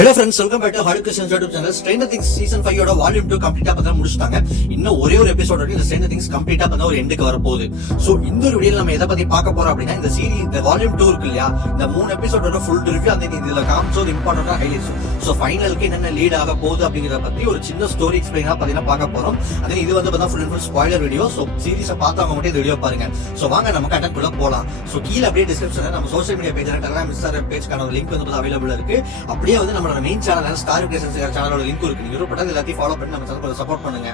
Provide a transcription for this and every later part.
Hello friends, welcome back to Hollywood Christians YouTube channel. Stranger things season 5 ஓட volume 2 கம்ப்ளீட்டா பண்ண முடிச்சிட்டாங்க. இன்னும் ஒரே ஒரு எபிசோட் வரைக்கும் இந்த ஸ்ட்ரேஞ்சர் திங்ஸ் கம்ப்ளீட்டா பண்ண ஒரு எண்டுக்கு வர போகுது. சோ இந்த ஒரு வீடியோல நம்ம எதை பத்தி பார்க்க போறோம் அப்படின்னா, இந்த சீரிஸ் இந்த வால்யூம் 2 இருக்கு இல்லையா, இந்த 3 எபிசோடோட ஃபுல் ரிவ்யூ அந்த இதுல காமிச்ச ஒரு இம்பார்ட்டன்டா ஹைலைட்ஸ். சோ ஃபைனலுக்கு என்னென்ன லீட் ஆக போகுது அப்படிங்கறத பத்தி ஒரு சின்ன ஸ்டோரி எக்ஸ்பிளைனா பாத்தீங்கன்னா பார்க்க போறோம். அதே இது வந்து பார்த்தா full and full spoiler video. So சீரிஸை பார்த்தவங்க மட்டும் இந்த வீடியோ பாருங்க. சோ வாங்க நம்ம கண்டென்ட்குள்ள போலாம். சோ கீழே அப்படியே டிஸ்கிரிப்ஷன்ல நம்ம social media page Telegram Instagram பேஜ்க்கான ஒரு லிங்க் வந்து அவைலபிள் இருக்கு. அப்படியே வந்து நம்மளோட மெயின் சேனல் ஸ்டார் கிரியேஷன்ஸ் சேனலோட லிங்க் இருக்கு. நீங்க விருப்பப்பட்டா எல்லாத்தையும் ஃபாலோ பண்ணி நம்ம சேனலை சப்போர்ட் பண்ணுங்க.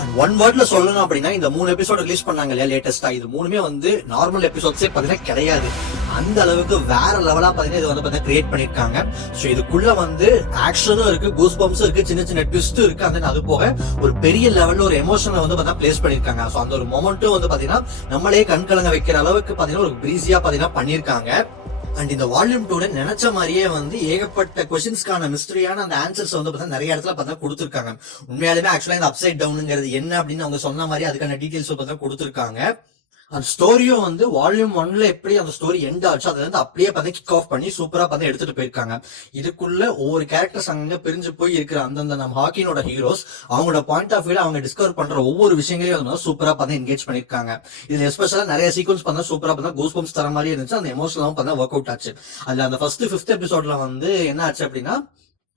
அண்ட் ஒன் வேர்ட்ல சொல்லணும் அப்படின்னா, இந்த 3 எபிசோட் ரிலீஸ் பண்ணாங்க இல்லையா லேட்டஸ்டா, இது 3மே வந்து நார்மல் எபிசோட்ஸே பாத்தீங்கன்னா கிடையாது. அந்த அளவுக்கு வேற லெவலா பாத்தீங்கன்னா இது வந்து பாத்தீங்கன்னா கிரியேட் பண்ணிருக்காங்க. சோ இதுக்குள்ள வந்து ஆக்ஷனும் இருக்கு, கூஸ் பம்ப்ஸும் இருக்கு, சின்ன சின்ன ட்விஸ்டும் இருக்கு. அந்த அது போக ஒரு பெரிய லெவல்ல ஒரு எமோஷனை வந்து பாத்தீங்கன்னா பிளேஸ் பண்ணிருக்காங்க. சோ அந்த ஒரு மொமெண்ட்டும் வந்து பாத்தீங்கன்னா நம்மளே கண் கலங்க வைக்கிற அளவுக்கு பாத்தீங்கன்னா ஒரு பிரீஸியா பாத்தீங்கன்னா பண்ணிருக்காங்க. அண்ட் இந்த வால்யூம் 2 நினைச்ச மாதிரியே வந்து ஏகப்பட்ட கொஸ்டின்ஸ்க்கான மிஸ்டரியான அந்த ஆன்சர்ஸ் வந்து பார்த்தா நிறைய இடத்துல பார்த்தா கொடுத்துருக்காங்க. உண்மையாலுமே ஆக்சுவலா இந்த அப்சைட் டவுனுங்கிறது என்ன அப்படின்னு அவங்க சொன்ன மாதிரி அதுக்கான டீடைல்ஸ் பார்த்தா கொடுத்துருக்காங்க. அந்த ஸ்டோரியும் வந்து வால்யூம் 1ல எப்படி அந்த ஸ்டோரி எண்ட் ஆச்சு அதுல இருந்து அப்படியே பார்த்து கிக் ஆஃப் பண்ணி சூப்பரா பார்த்து எடுத்துட்டு போயிருக்காங்க. இதுக்குள்ள ஒவ்வொரு கேரக்டர்ஸ் அங்க பிரிஞ்சு போய் இருக்கிற அந்தந்த நம்ம ஹாக்கினோட ஹீரோஸ் அவங்களோட பாயிண்ட் ஆஃப் வியூல அவங்க டிஸ்கவர் பண்ற ஒவ்வொரு விஷயங்களையும் சூப்பரா பார்த்து என்கேஜ் பண்ணிருக்காங்க. இதுல எஸ்பெஷலா நிறைய சீக்வன்ஸ் பார்த்தா சூப்பரா பார்த்தா கூஸ் பம்ப்ஸ் தர மாதிரி இருந்துச்சு. அந்த எமோஷனலாவும் பார்த்தா ஒர்க் அவுட் ஆச்சு. அதுல அந்த ஃபர்ஸ்ட் 5th எபிசோட்ல வந்து என்ன ஆச்சு அப்படின்னா,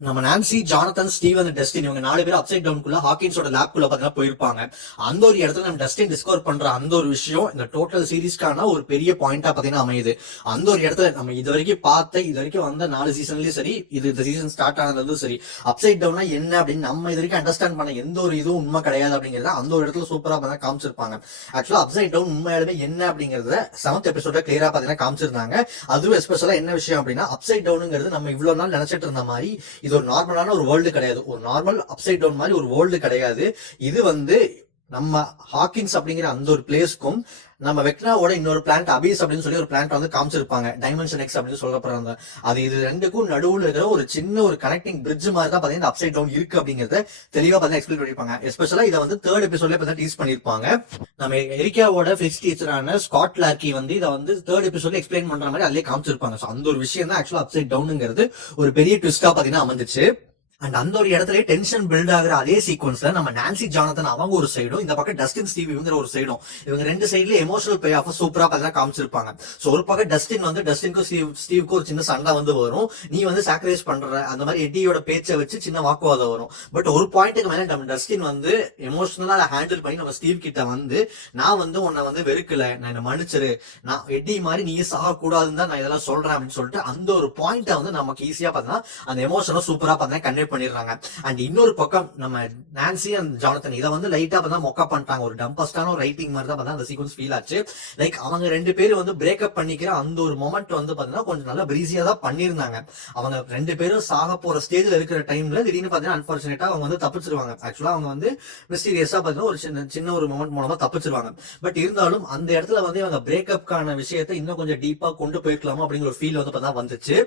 நம்ம Nancy, Jonathan, Steve and Dustin இவங்க 4 பேர் அப்சைட் டவுனுக்குள்ள ஹாக்கின்ஸோட லேப்குள்ள பாத்தீங்கன்னா போயிருப்பாங்க. அந்த ஒரு இடத்துல நம்ம டஸ்டின் டிஸ்கவர் பண்ற அந்த ஒரு விஷயம் இந்த டோட்டல் சீரீஸ்க்கான ஒரு பெரிய பாயிண்டா பாத்தீங்கன்னா அமையுது. அந்த ஒரு இடத்துல நம்ம இது வரைக்கும் வந்த 4 சீசன்லயும் சரி, இந்த சீசன் ஸ்டார்ட் ஆனதும் சரி, அப்சைட் டவுன்னா என்ன அப்படின்னு நம்ம இது வரைக்கும் அண்டர்ஸ்டாண்ட் பண்ண எந்த ஒரு இதுவும் உண்மை கிடையாது அப்படிங்கறத அந்த ஒரு இடத்துல சூப்பரா பார்த்தா காமிச்சிருப்பாங்க. ஆக்சுவலா அப்சைட் டவுன் உண்மையாலுமே என்ன அப்படிங்கறத 7th எபிசோட கிளியரா பாத்தீங்கன்னா காமிச்சிருந்தாங்க. அதுவும் எஸ்பெஷலா என்ன விஷயம் அப்படின்னா, அப்சைட் டவுனுங்கிறது நம்ம இவ்வளவு நாள் நினைச்சிட்டு இருந்த மாதிரி இது ஒரு நார்மலான ஒரு வேர்ல்டு கிடையாது. ஒரு நார்மல் அப்சைட் டவுன் மாதிரி ஒரு வேர்ல்டு கிடையாது. இது வந்து நம்ம ஹாக்கின்ஸ் அப்படிங்கிற அந்த ஒரு பிளேஸ்க்கும் நம்ம வெக்னாவோட இன்னொரு பிளான்ட் அபீஸ் அப்படின்னு சொல்லி ஒரு பிளான்ட் வந்து காமிச்சிருப்பாங்க. டைமென்ஷன் எக்ஸ் அப்படின்னு சொல்லப்படுறாங்க. அது இது ரெண்டுக்கும் நடுவுல இருக்கிற ஒரு சின்ன ஒரு கனெக்டிங் பிரிட்ஜ் மாதிரி தான் பாத்தீங்கன்னா அப்சைட் டவுன் இருக்கு அப்படிங்கறத தெளிவா பார்த்தா எக்ஸ்பிளைன் பண்ணிருப்பாங்க. எஸ்பெஷலா இதை வந்து 3rd எபிசோட்ல பார்த்தா டீஸ் பண்ணிருப்பாங்க. நம்ம எரிக்காவோட பிசிக்ஸ் டீச்சரான ஸ்காட் லார்கி வந்து இதை வந்து 3rd எபிசோட்ல எக்ஸ்பிளைன் பண்ற மாதிரி அதிலே காமிச்சிருப்பாங்க. அந்த ஒரு விஷயம் தான் ஆக்சுவலா அப்சைட் டவுனுங்கிறது ஒரு பெரிய ட்விஸ்டா பாத்தீங்கன்னா அமைஞ்சிச்சு. அண்ட் அந்த ஒரு இடத்துல டென்ஷன் பில்ட் ஆகுற அதே சீக்வன்ஸ்ல நம்ம நான்சி, ஜானதன் அவங்க ஒரு சைடும், இந்த பக்கம் டஸ்டின், ஸ்டீவ் இவங்க ஒரு சைடும், இவங்க 2 சைட்ல எமோஷனல் பே ஆஃப் சூப்பரா பார்த்தா காமிச்சிருப்பாங்க. சோ ஒரு பக்கம் டஸ்டின் வந்து டஸ்டினுக்கும் ஸ்டீவுக்கும் ஒரு சின்ன சண்டை வந்து வரும். நீ வந்து சாக்ரிஃபைஸ் பண்ற அந்த மாதிரி எட்டியோட பேச்சை வச்சு சின்ன வாக்குவாதம் வரும். பட் ஒரு பாயிண்ட்டுக்கு மேல நம்ம டஸ்டின் வந்து எமோஷனலா ஹேண்டில் பண்ணி நம்ம ஸ்டீவ் கிட்ட வந்து, நான் வந்து உன்னை வந்து வெறுக்கல, நான் என்ன மன்னிச்சிரு, நான் எட்டி மாதிரி நீ சாக கூடாதுன்னு தான் நான் இதெல்லாம் சொல்றேன் அப்படின்னு சொல்லிட்டு அந்த ஒரு பாயிண்ட்டை வந்து நமக்கு ஈஸியா பார்த்தா அந்த எமோஷனை சூப்பரா பார்த்தா கன்வே பண்ணிடுறாங்க. அண்ட் இன்னொரு பக்கம் நம்ம நான்சி அண்ட் ஜானதன் இதை வந்து லைட்டா பார்த்தா மொக்கா பண்ணிட்டாங்க. ஒரு டம்பஸ்டான ஒரு ரைட்டிங் மாதிரி தான் பார்த்தா அந்த சீக்வன்ஸ் ஃபீல் ஆச்சு. லைக் அவங்க 2 பேரும் வந்து பிரேக்அப் பண்ணிக்கிற அந்த ஒரு மொமெண்ட் வந்து பாத்தீங்கன்னா கொஞ்சம் நல்லா பிரீசியா தான் பண்ணிருந்தாங்க. அவங்க 2 பேரும் சாக போற ஸ்டேஜ்ல இருக்கிற டைம்ல திடீர்னு பாத்தீங்கன்னா அன்பார்ச்சுனேட்டா அவங்க வந்து தப்பிச்சிருவாங்க. ஆக்சுவலா அவங்க வந்து மிஸ்டீரியஸா பாத்தீங்கன்னா ஒரு சின்ன ஒரு மொமெண்ட் மூலமா தப்பிச்சிருவாங்க. பட் இருந்தாலும் அந்த இடத்துல வந்து அவங்க பிரேக்கப்கான விஷயத்தை இன்னும் கொஞ்சம் டீப்பா கொண்டு போயிருக்கலாமா அப்படிங்கிற ஒரு ஃபீல் வந்து பார்த்தா வந்துச்சு.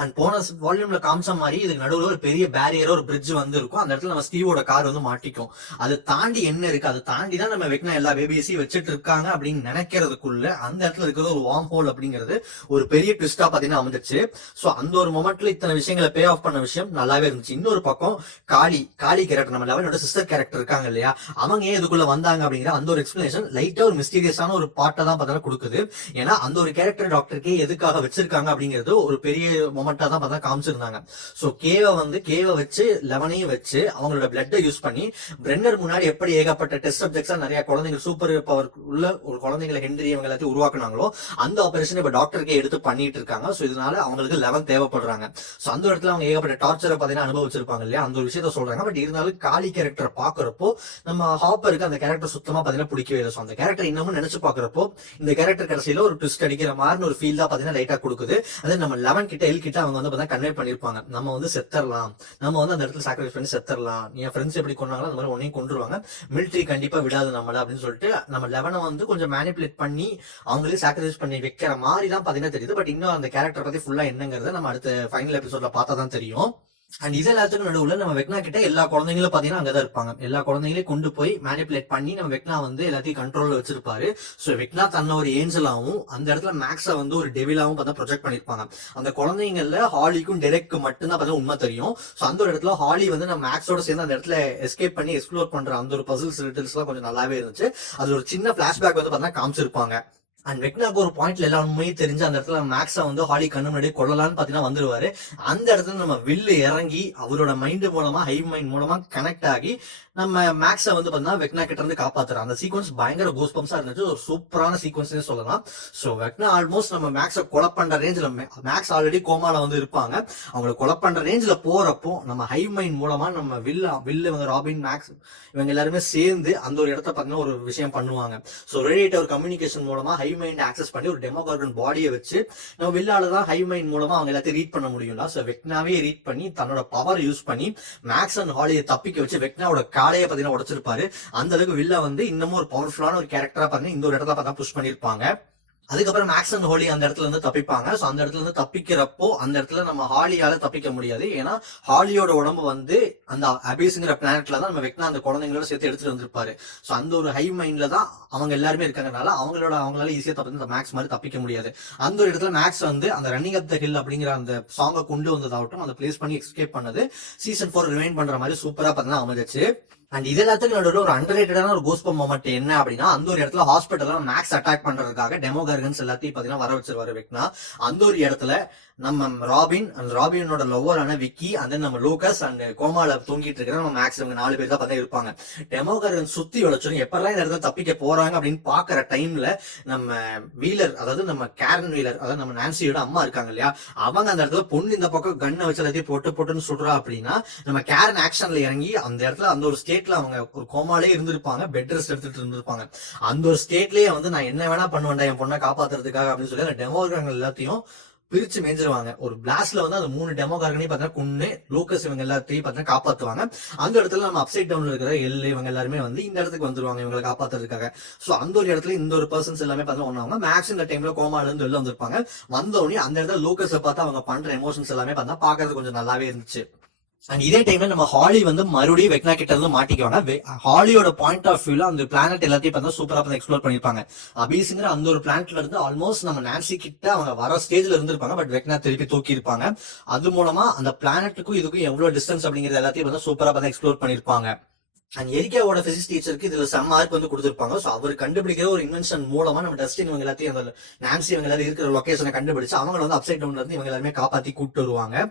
அண்ட் போன வால்யூம்ல காமிச்ச மாதிரி இதுக்கு நடுவில் ஒரு பெரிய பேரியரோ ஒரு பிரிட்ஜ் வந்து இருக்கும். அந்த இடத்துல நம்ம ஸ்டீவோட கார் வந்து மாட்டிக்கும். அதை தாண்டி என்ன இருக்கு, அதை தாண்டி தான் நம்ம வெக்னா எல்லா பேபிஸையும் வச்சுட்டு இருக்காங்க அப்படின்னு நினைக்கிறதுக்குள்ள அந்த இடத்துல இருக்கிறது ஒரு வார்ம் ஹோல் அப்படிங்கிறது ஒரு பெரிய ட்விஸ்டா பாத்தீங்கன்னா அமைஞ்சிச்சு. சோ அந்த ஒரு மொமெண்ட்ல இத்தனை விஷயங்களை பே ஆஃப் பண்ண விஷயம் நல்லாவே இருந்துச்சு. இன்னொரு பக்கம் காளி கேரக்டர், நம்ம லெவனோட சிஸ்டர் கேரக்டர் இருக்காங்க இல்லையா, அவங்க ஏன் இதுக்குள்ள வந்தாங்க அப்படிங்கிற அந்த ஒரு எக்ஸ்பிளேஷன் லைட்டா ஒரு மிஸ்டீரியஸான ஒரு பாட்டை தான் பார்த்தா கொடுக்குது. ஏன்னா அந்த ஒரு கேரக்டர் டாக்டருக்கே எதுக்காக வச்சிருக்காங்க அப்படிங்கிறது ஒரு பெரிய மொமெண்டா தான் பார்த்தா காமிச்சிருந்தாங்க. சோ கேவை வச்சு லெவனையும் வச்சு அவங்களோட பிளட்டை யூஸ் பண்ணி பிரென்னர் முன்னாடி எப்படி ஏகப்பட்ட டெஸ்ட் சப்ஜெக்ட்ஸா நிறைய குழந்தைங்க சூப்பர் பவர் உள்ள ஒரு குழந்தைங்களை ஹென்றி இவங்க எல்லாத்தையும் உருவாக்குனாங்களோ அந்த ஆபரேஷன் இப்ப டாக்டருக்கே எடுத்து பண்ணிட்டு இருக்காங்க. சோ இதனால அவங்களுக்கு 11 தேவைப்படுறாங்க. சோ அந்த இடத்துல அவங்க ஏகப்பட்ட டார்ச்சரை பாத்தீங்கன்னா அனுபவிச்சிருப்பாங்க இல்லையா, அந்த ஒரு விஷயத்த சொல்றாங்க. பட் இருந்தாலும் காளி கேரக்டர் பாக்குறப்போ நம்ம ஹாப்பருக்கு அந்த கேரக்டர் சுத்தமா பாத்தீங்கன்னா பிடிக்கவே இல்லை. அந்த கேரக்டர் இன்னமும் நினைச்சு பாக்குறப்போ இந்த கேரக்டர் கடைசியில ஒரு ட்விஸ்ட் அடிக்கிற மாதிரி ஒரு ஃபீல் தான் பாத்தீங்கன்னா லைட்டா கொடுக்குது. அதே நம்ம 11 கிட்ட எல் கிட்ட அவங்க வந்து கன்வே பண்ணிருப்பாங்க, நம்ம வந்து செத்தரலாம், நம்ம வந்து அந்த இடத்துல சாக்ரிஃபைஸ் பண்ணி செத்தரலாம், என் ஃப்ரெண்ட்ஸ் எப்படி கொண்டாங்களோ அந்த மாதிரி உன்னையும் கொண்டுருவாங்க, மிலிட்டரி கண்டிப்பா விடாது நம்மள அப்படின்னு சொல்லிட்டு நம்ம 11 வந்து கொஞ்சம் மேனிபுலேட் பண்ணி அவங்களே சாக்ரிஃபைஸ் பண்ணி வைக்கிற மாதிரி தான் பாத்தீங்கன்னா தெரியுது. பட் இன்னும் அந்த கேரக்டர் பத்தி ஃபுல்லா என்னங்கிறத நம்ம அடுத்த ஃபைனல் எபிசோட்ல பார்த்தா தான் தெரியும். அண்ட் இது எல்லாத்துக்கும் நடுவுல நம்ம வெக்னா கிட்ட எல்லா குழந்தைங்களும் பாத்தீங்கன்னா அங்கதான் இருப்பாங்க. எல்லா குழந்தைங்களையும் கொண்டு போய் மேனிபுலேட் பண்ணி நம்ம வெக்னா வந்து எல்லாத்தையும் கண்ட்ரோல்ல வச்சிருப்பாரு. சோ வெக்னா தன்னை ஒரு ஏஞ்சலாவும் அந்த இடத்துல மேக்ஸ வந்து ஒரு டெவிலாவும் பார்த்தா ப்ரொஜெக்ட் பண்ணிருப்பாங்க. அந்த குழந்தைங்கள்ல ஹாலிக்கும் டெரெக்கு மட்டும் தான் பார்த்தா உண்மை தெரியும். சோ அந்த ஒரு இடத்துல ஹாலி வந்து நம்ம மேக்ஸோட சேர்ந்து அந்த இடத்துல எஸ்கேப் பண்ணி எக்ஸ்ப்ளோர் பண்ற அந்த ஒரு பசில்ஸ் ரிட்டில்ஸ் எல்லாம் கொஞ்சம் நல்லாவே இருந்துச்சு. அது ஒரு சின்ன பிளாஷ்பேக் வந்து பார்த்தா காமிச்சிருப்பாங்க. அண்ட் வெக்னாக்கு ஒரு பாயிண்ட்ல எல்லாருமே தெரிஞ்சு அந்த இடத்துல மேக்ஸ வந்து ஹாலி கண்ணு முன்னாடி கொள்ளலான்னு பாத்தீங்கன்னா வந்துருவாரு. அந்த இடத்துல நம்ம வில்லு இறங்கி அவரோட மைண்ட் மூலமா ஹை மைண்ட் மூலமா கனெக்ட் ஆகி நம்ம மேக்ஸ வந்து பாத்தீங்கன்னா வெக்னா கிட்ட இருந்து காப்பாத்துறான். அந்த சீக்வன்ஸ் பயங்கர கோஸ்பம்ஸா இருந்துச்சு. ஒரு சூப்பரான சீக்வன்ஸ்னே சொல்லலாம். சோ வெக்னா ஆல்மோஸ்ட் நம்ம மேக்ஸ கொலை பண்ற ரேஞ்சில், மேக்ஸ் ஆல்ரெடி கோமால வந்து இருப்பாங்க, அவங்களை கொலை பண்ற ரேஞ்சில போறப்போ நம்ம ஹை மைண்ட் மூலமா நம்ம வில்லு வந்து ராபின் மேக்ஸ் இவங்க எல்லாருமே சேர்ந்து அந்த ஒரு இடத்த பாத்தீங்கன்னா ஒரு விஷயம் பண்ணுவாங்க. சோ ரேடியேட்டர் கம்யூனிகேஷன் மூலமா ஹை மைண்ட் ஆக்சஸ் பண்ணி ஒரு டெமோகார்கன் பாடியை வச்சு நம்ம வில்லாலதான் ஹை மைண்ட் மூலமா அவங்க எல்லாத்தையும் ரீட் பண்ண முடியும்ல. சோ வெக்னாவே ரீட் பண்ணி தன்னோட பவர் யூஸ் பண்ணி மேக்ஸ் அண்ட் ஹாலியை தப்பிக்க வச்சு வெக்னாவோட காலையை பாத்தீங்கன்னா உடைச்சிருப்பாரு. அந்த அளவுக்கு வில்லா வந்து இன்னமும் ஒரு பவர்ஃபுல்லான ஒரு கேரக்டரா பாத்தீங்கன்னா இந்த ஒரு இடத்துல பார்த்தா புஷ் பண்ணிருப்பாங்க. அதுக்கப்புறம் மேக்ஸ் அண்ட் ஹாலி அந்த இடத்துல இருந்து தப்பிப்பாங்க. சோ அந்த இடத்துல இருந்து தப்பிக்கிறப்போ அந்த இடத்துல நம்ம ஹாலியால தப்பிக்க முடியாது. ஏன்னா ஹாலியோட உடம்பு வந்து அந்த அபிஸ்ங்கிற பிளானட்ல தான் நம்ம வெக்னா அந்த குழந்தைங்களோட சேர்த்து எடுத்துட்டு வந்திருப்பாரு. சோ அந்த ஒரு ஹை மைண்ட்ல தான் அவங்க எல்லாருமே இருக்காங்கனால அவங்களால ஈஸியா தப்பி மேக்ஸ் மாதிரி தப்பிக்க முடியாது. அந்த ஒரு இடத்துல மேக்ஸ் வந்து அந்த ரன்னிங் அப் த ஹில் அப்படிங்கிற அந்த சாங்கை கொண்டு வந்ததாகட்டும், அந்த பிளேஸ் பண்ணி எஸ்கேப் பண்ணது சீசன் 4 ரிமைண்ட் பண்ற மாதிரி சூப்பரா பார்த்தீங்கன்னா அமைஞ்சிச்சு. அண்ட் இது எல்லாத்துக்கும் நடுவில் ஒரு அண்டர்ரேட்டடான ஒரு கோஸ்பம் மொமெண்ட் என்ன அப்படின்னா, அந்த ஒரு இடத்துல ஹாஸ்பிட்டல்ல மேக்ஸ் அட்டாக் பண்றதுக்காக டெமோகார்கன்ஸ் எல்லாத்தையும் பாத்தீங்கன்னா வர வச்சிருவாரு வெக்னா. அந்த ஒரு இடத்துல நம்ம ராபின் அண்ட் ராபினோட லவ்வரான விக்கி அண்ட் நம்ம லூகஸ் அண்ட் கோமால தூங்கிட்டு இருக்கிற நம்ம மேக்ஸ் இவங்க 4 பேர் தான் பார்த்தா இருப்பாங்க. டெமோகார்கன் சுத்தி வளைச்சிடும். எப்பெல்லாம் இந்த இடத்துல தப்பிக்க போறாங்க அப்படின்னு பாக்குற டைம்ல நம்ம வீலர், அதாவது நம்ம கேரன் வீலர், அதாவது நம்ம நான்சியோட அம்மா இருக்காங்க இல்லையா, அவங்க அந்த இடத்துல பொண்ணு இந்த பக்கம் கண்ணை வச்சு எல்லாத்தையும் போட்டுன்னு சொல்றா அப்படின்னா நம்ம கேரன் ஆக்ஷன்ல இறங்கி அந்த இடத்துல அந்த ஒரு ஸ்டேட்ல அவங்க ஒரு கோமாலே இருந்திருப்பாங்க, பெட் ரெஸ்ட் எடுத்துட்டு இருந்திருப்பாங்க. அந்த ஒரு ஸ்டேட்லயே வந்து நான் என்ன வேணா பண்ணுவேன்டா என் பொண்ணை காப்பாத்துறதுக்காக அப்படின்னு சொல்லி அந்த டெமோகார்கன் எல்லாத்தையும் பிரிச்சு மேஞ்சிருவாங்க. ஒரு பிளாஸ்ட்ல வந்து அந்த 3 டெமோகார்கனையும் பார்த்தா கொன்னு லூகஸ் இவங்க எல்லாத்தையும் பார்த்தா காப்பாத்துவாங்க. அந்த இடத்துல நம்ம அப்சைட் டவுன்ல இருக்கிற எல்லு இவங்க எல்லாருமே வந்து இந்த இடத்துக்கு வந்துருவாங்க இவங்களை காப்பாத்துறதுக்காக. சோ அந்த ஒரு இடத்துல இந்த ஒரு பர்சன்ஸ் எல்லாமே பார்த்தா ஒண்ணாங்க. மேக்ஸ் இந்த டைம்ல கோமால இருந்து வெளில வந்திருப்பாங்க. வந்தோடனே அந்த இடத்துல லூகஸை பார்த்தா அவங்க பண்ற எமோஷன்ஸ் எல்லாமே பார்த்தா பாக்குறது கொஞ்சம் நல்லாவே இருந்துச்சு. அண்ட் இதே டைம்ல நம்ம ஹாலி வந்து மறுபடியும் வெக்னா கிட்ட இருந்து மாட்டிக்குவாங்க. ஹாலியோட பாயிண்ட் ஆஃப் வியூல அந்த பிளானட் எல்லாத்தையும் பார்த்தா சூப்பரா எக்ஸ்ப்ளோர் பண்ணிருப்பாங்க. அபீஸ்ங்கிற அந்த ஒரு பிளானட்ல இருந்து ஆல்மோஸ்ட் நம்ம நான்சி கிட்ட அவங்க வர ஸ்டேஜ்ல இருந்திருப்பாங்க. பட் வெக்னா திருப்பி தூக்கி இருப்பாங்க. அது மூலமா அந்த பிளானட்டுக்கும் இதுக்கும் எவ்வளவு டிஸ்டன்ஸ் அப்படிங்கிறது எல்லாத்தையும் பார்த்தா சூப்பரா பார்த்தா எக்ஸ்ப்ளோர் பண்ணிருப்பாங்க. அண்ட் எரிக்காவோட பிசிக்ஸ் டீச்சருக்கு இதுல செம்ம மார்க் வந்து கொடுத்திருப்பாங்க. சோ அவர் கண்டுபிடிக்கிற ஒரு இன்வென்ஷன் மூலமா நம்ம டஸ்டின் இவங்க எல்லாத்தையும் அந்த நான்சி இவங்க எல்லாரும் இருக்கிற லொகேஷனை கண்டுபிடிச்சு அவங்களை வந்து அப்சைட் டவுன்ல இருந்து இவங்க எல்லாருமே காப்பாத்தி கூப்பிட்டு வருவாங்க.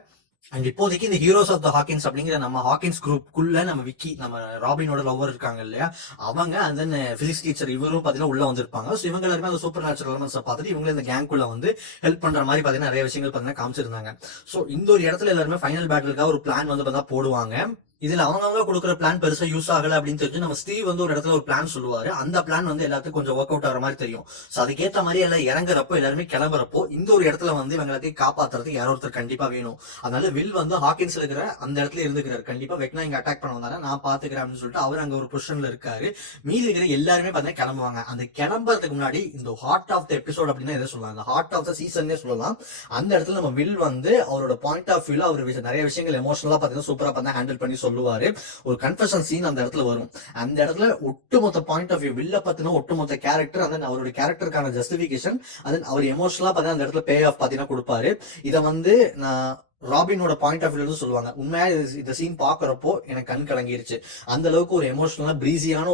அண்ட் இப்போதைக்கு இந்த ஹீரோஸ் ஆஃப் த ஹாக்கின்ஸ் அப்படிங்கிற நம்ம ஹாக்கின்ஸ் குரூப்குள்ள நம்ம விக்கி, நம்ம ராபினோட லவ்வர் இருக்காங்க இல்லையா, அவங்க அந்த பிசிக்ஸ் டீச்சர் இவரும் பாத்தீங்கன்னா உள்ள வந்திருப்பாங்க. சோ இவங்க எல்லாருமே அந்த சூப்பர் நேச்சுரல் எலமெண்ட்ஸை பார்த்துட்டு இவங்க இந்த கேங்குள்ள வந்து ஹெல்ப் பண்ற மாதிரி பாத்தீங்கன்னா நிறைய விஷயங்கள் பாத்தீங்கன்னா காமிச்சிருந்தாங்க. சோ இந்த ஒரு இடத்துல எல்லாருமே ஃபைனல் பேட்டிலுக்காக ஒரு பிளான் வந்து பார்த்தா போடுவாங்க. இதுல அவங்க கொடுக்குற பிளான் பெருசா யூஸ் ஆகல அப்படின்னு தெரிஞ்சு நம்ம ஸ்டீவ் வந்து ஒரு இடத்துல ஒரு பிளான் சொல்லுவாரு. அந்த பிளான் வந்து எல்லாத்துக்கும் கொஞ்சம் ஒர்க் அவுட் ஆகிற மாதிரி தெரியும். சோ அதுக்கேற்ற மாதிரி எல்லாம் இறங்குறப்போ எல்லாருமே கிளம்புறப்போ இந்த ஒரு இடத்துல வந்து இவங்க எல்லாத்தையும் காப்பாத்துறதுக்கு யாரோ ஒருத்தர் கண்டிப்பா வேணும். அதனால வில் வந்து ஹாக்கின்ஸ்ல இருக்கிற அந்த இடத்துல இருந்துக்கிறாரு. கண்டிப்பா வெக்னா இங்க அட்டாக் பண்ண வந்தாரு, நான் பாத்துக்கிறேன் அப்படின்னு சொல்லிட்டு அவர் அங்க ஒரு பொசிஷன்ல இருக்காரு. மீதி இருக்கிற எல்லாருமே பார்த்தீங்கன்னா கிளம்புவாங்க. அந்த கிளம்புறதுக்கு முன்னாடி இந்த ஹார்ட் ஆஃப் த எபிசோட் அப்படின்னு எதை சொல்லலாம், அந்த ஹார்ட் ஆஃப் த சீசன்னே சொல்லலாம். அந்த இடத்துல நம்ம வில் வந்து அவரோட பாயிண்ட் ஆஃப் வியூல அவர் நிறைய விஷயங்கள் எமோஷனலா பாத்தீங்கன்னா சூப்பரா பார்த்தா ஹேண்டில் பண்ணி சொல்லுவாரு. ஒரு கன்ஃபெஷன் சீன் அந்த இடத்துல வரும். அந்த இடத்துல ஒட்டுமொத்த பாயிண்ட் ஆஃப் வியூ வில்ல பத்தின ஒட்டுமொத்த கேரக்டர், அதன் அவருடைய கேரக்டருக்கான ஜஸ்டிபிகேஷன், அதன் அவர் எமோஷனலா பார்த்தா அந்த இடத்துல பே ஆஃப் பாத்தீங்கன்னா கொடுப்பாரு. இதை வந்து நான் ராபினோட பாயிண்ட் ஆஃப் வியூல சொல்லுவாங்க. உண்மையா இந்த சீன் பாக்குறப்போ எனக்கு கண் கலங்கிருச்சு. அந்த அளவுக்கு ஒரு எமோஷனலா பிரீசியான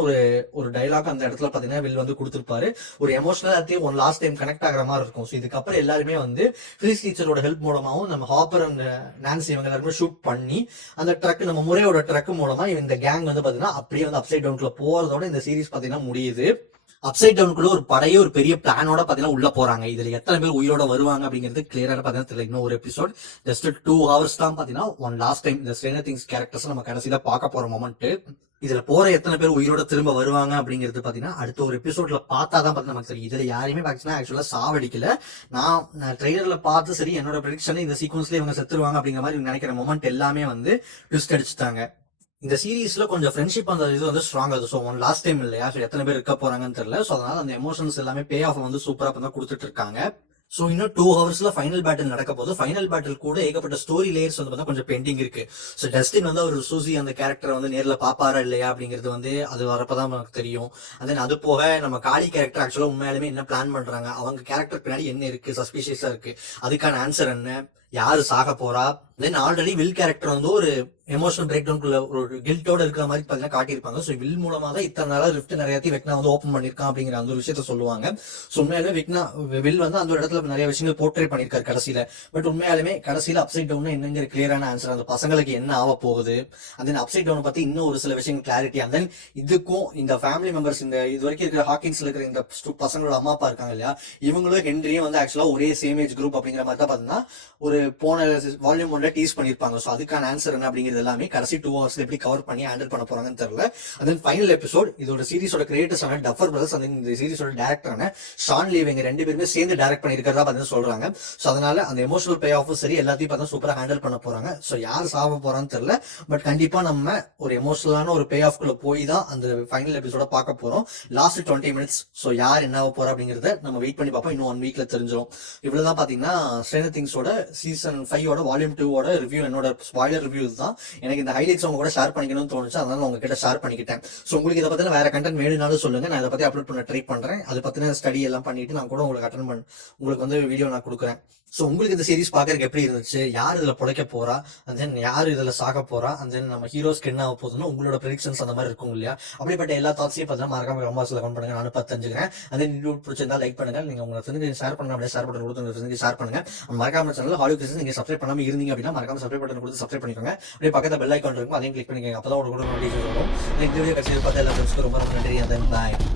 ஒரு டைலாக் அந்த இடத்துல பாத்தீங்கன்னா வில் வந்து கொடுத்திருப்பாரு. ஒரு emotional one last time connect ஆகிற மாதிரி இருக்கும். இதுக்கப்புறம் எல்லாருமே வந்து பிசிக்ஸ் டீச்சரோட ஹெல்ப் மூலமாவும் நம்ம ஹாப்பர் அண்ட் நான்சி இவங்க எல்லாருமே ஷூட் பண்ணி அந்த ட்ரக், நம்ம முறையோட ட்ரக் மூலமா இந்த கேங் வந்து பாத்தீங்கன்னா அப்படியே வந்து அப்சைட் டவுன்குள்ள போறதோட இந்த சீரீஸ் பாத்தீங்கன்னா முடியுது. அப்சைட் டவுனுக்குள்ள ஒரு படையே ஒரு பெரிய பிளானோட பாத்தீங்கன்னா உள்ள போறாங்க. இதுல எத்தனை பேர் உயிரோட வருவாங்க அப்படிங்கிறது கிளியரா பாத்தீங்கன்னா தெரியல. இன்னும் ஒரு எபிசோட் ஜஸ்ட் 2 hours தான் பாத்தீங்கன்னா ஒன் லாஸ்ட் டைம் இந்த ஸ்ட்ரேஞ்சர் திங்ஸ் கேரக்டர்ஸ் நம்ம கடைசியில பார்க்க போற மொமெண்ட். இதுல போற எத்தனை பேர் உயிரோட திரும்ப வருவாங்க அப்படிங்கிறது பாத்தீங்கன்னா அடுத்த ஒரு எபிசோட்ல பார்த்தாதான் பாத்தீங்கன்னா நமக்கு தெரியும். இதுல யாரையுமே பாத்தீங்கன்னா ஆக்சுவலா சாவடிக்கல. நான் ட்ரெய்லர்ல பார்த்து சரி என்னோட ப்ரெடிக்ஷன் இந்த சீக்வன்ஸ்ல இவங்க செத்துருவாங்க அப்படிங்கிற மாதிரி நினைக்கிற மொமெண்ட் எல்லாமே வந்து ட்விஸ்ட் அடிச்சுட்டாங்க. இந்த சீரீஸ்ல கொஞ்சம் ஃப்ரெண்ட்ஷிப் அந்த இது வந்து ஸ்ட்ராங் ஆகுது. ஸோ ஒன் லாஸ்ட் டைம் இல்லையா, ஸோ எத்தனை பேர் இருக்க போறாங்கன்னு தெரியல. ஸோ அதனால அந்த எமோஷன்ஸ் எல்லாமே பே ஆஃப் வந்து சூப்பரா தான் கொடுத்துட்டு இருக்காங்க. ஸோ இன்னும் 2 ஹவர்ஸ்ல ஃபைனல் பேட்டில் நடக்க போது. ஃபைனல் பேட்டில் கூட ஏகப்பட்ட ஸ்டோரி லேயர்ஸ் வந்து பார்த்தா கொஞ்சம் பெண்டிங் இருக்கு. ஸோ டஸ்டின் வந்து அவர் சூசி அந்த கேரக்டரை வந்து நேரில் பாப்பாரா இல்லையா அப்படிங்கிறது வந்து அது வரப்பதான் நமக்கு தெரியும். தென் அது போக நம்ம காளி கேரக்டர் ஆக்சுவலா உண்மையாலுமே என்ன பிளான் பண்றாங்க, அவங்க கேரக்டர் பின்னாடி என்ன இருக்கு, சஸ்பீஷியஸா இருக்கு, அதுக்கான ஆன்சர் என்ன, யாரு சாக போறா. தென் ஆல்ரெடி வில் கேரக்டர் வந்து ஒரு எமோஷனல் பிரேக் டவுன்குள்ள ஒரு கில்ட்டோட இருக்கிற மாதிரி பாத்தீங்கன்னா காட்டியிருப்பாங்க. ஸோ வில் மூலமா தான் இத்தனை நாளா ரிஃப்ட் நிறைய வெக்னா வந்து ஓப்பன் பண்ணிருக்கான் அப்படிங்கிற அந்த ஒரு விஷயத்த சொல்லுவாங்க. ஸோ உண்மையாலுமே வில் வந்து அந்த ஒரு இடத்துல நிறைய விஷயங்கள் போர்ட்ரேட் பண்ணிருக்காரு கடைசியில. பட் உண்மையாலுமே கடைசியில அப்சைட் டவுன் என்னங்கிற கிளியரான ஆன்சர், அந்த பசங்களுக்கு என்ன ஆக போகுது, அந்த அப்சைட் டவுன் பத்தி இன்னும் ஒரு சில விஷயங்கள் கிளாரிட்டி. அண்ட் தென் இதுக்கும் இந்த ஃபேமிலி மெம்பர்ஸ், இந்த இது வரைக்கும் இருக்கிற ஹாக்கின்ஸ்ல இருக்கிற இந்த பசங்களோட அம்மா அப்பா இருக்காங்க இல்லையா, இவங்களும் ஹென்ரியும் வந்து ஆக்சுவலா ஒரே சேம் ஏஜ் குரூப் அப்படிங்கிற மாதிரி தான் பாத்தீங்கன்னா ஒரு போன வால்யூம் 1 டீஸ் பண்ணிருப்பாங்க. ஸோ அதுக்கான ஆன்சர் என்ன அப்படிங்கிறது எல்லாமே கடைசி 2 ஹவர்ஸ்ல எப்படி கவர் பண்ணி ஹேண்டில் பண்ண போறாங்கன்னு தெரியல. அண்ட் தென் ஃபைனல் எபிசோட், இதோட சீரிஸோட கிரியேட்டர்ஸ் ஆன டஃபர் பிரதர்ஸ் அண்ட் இந்த சீரிஸோட டேரக்டரான ஷான் லீவ், இவங்க 2 பேருமே சேர்ந்து டைரக்ட் பண்ணிருக்கிறதா பார்த்தீங்கன்னா சொல்றாங்க. ஸோ அதனால அந்த எமோஷனல் பே ஆஃபும் சரி எல்லாத்தையும் பார்த்தா சூப்பரா ஹேண்டில் பண்ண போறாங்க. ஸோ யார் சாக போறான்னு தெரியல. பட் கண்டிப்பா நம்ம ஒரு எமோஷனலான ஒரு பே ஆஃப்குள்ள போய் தான் அந்த ஃபைனல் எபிசோட பார்க்க போறோம். Last 20 minutes. ஸோ யார் என்ன ஆக போறா அப்படிங்கறத நம்ம வெயிட் பண்ணி பார்ப்போம். இன்னும் 1 வீக்ல தெரிஞ்சிடும். இவ்வளவுதான் பாத்தீங்கன்னா ஸ்ட்ரேஞ்சர் திங்ஸோட சீசன் 5 வால்யூம் 2 ரிவ்யூ, என்னோட ஸ்பாய்லர் ரிவ்யூ தான். எனக்கு இந்த ஹைலைட்ஸ் உங்க கூட ஷேர் பண்ணிக்கணும்னு தோணுச்சு, அதனால உங்ககிட்ட ஷேர் பண்ணிக்கிட்டேன். ஸோ உங்களுக்கு இதை பத்தின வேற கண்டென்ட் வேணும்னாலும் சொல்லுங்க, நான் இதை பத்தி அப்லோட் பண்ண ட்ரை பண்றேன். அதை பத்தின ஸ்டடி எல்லாம் பண்ணிட்டு நான் கூட உங்களுக்கு வந்து வீடியோ நான் கொடுக்குறேன். ஸோ உங்களுக்கு இந்த சீரிஸ் பாக்குறதுக்கு எப்படி இருந்துச்சு, யார் இதுல பிழைக்க போறா, அண்ட் தென் யார் இதுல சாக போறா, அண்ட் தென் நம்ம ஹீரோஸ்க்கு என்ன ஆக போகுதுன்னு உங்களோட ப்ரெடிக்ஷன்ஸ் அந்த மாதிரி இருக்கும் இல்லையா, அப்படிப்பட்ட எல்லா தாட்ஸையும் பார்த்தா மறக்காம கமெண்ட்ஸ்ல கமெண்ட் பண்ணுங்க. நானும் பார்த்து தெரிஞ்சுக்கிறேன். அதே வீடியோ பிடிச்சிருந்தா லைக் பண்ணுங்க. நீங்க உங்க ஃப்ரெண்ட்ஸ் ஷேர் பண்ணுங்க, அப்படியே ஷேர் பட்டன் கொடுத்து ஷேர் பண்ணுங்க. மறக்காம சேனல் ஹாலிவுட் கிறிஸ்டியன்ஸ் நீங்க சப்ஸ்கிரைப் பண்ணாம இருந்தீங்க அப்படின்னா மறக்காம சப்ஸ்கிரைப் பட்டன் கொடுத்து சப்ஸ்கிரைப் பண்ணிக்கோங்க. அப்படியே பக்கத்துல பெல் ஐகான் இருக்கும், அதையும் கிளிக் பண்ணிக்கோங்க. அப்பதான் உங்களுக்கு கூட நோட்டிஃபிகேஷன் வரும். இந்த வீடியோ கட்சி பார்த்து எல்லா ஃப்ரெண்ட்ஸ்க்கு ரொம்ப நன்றி. And then bye.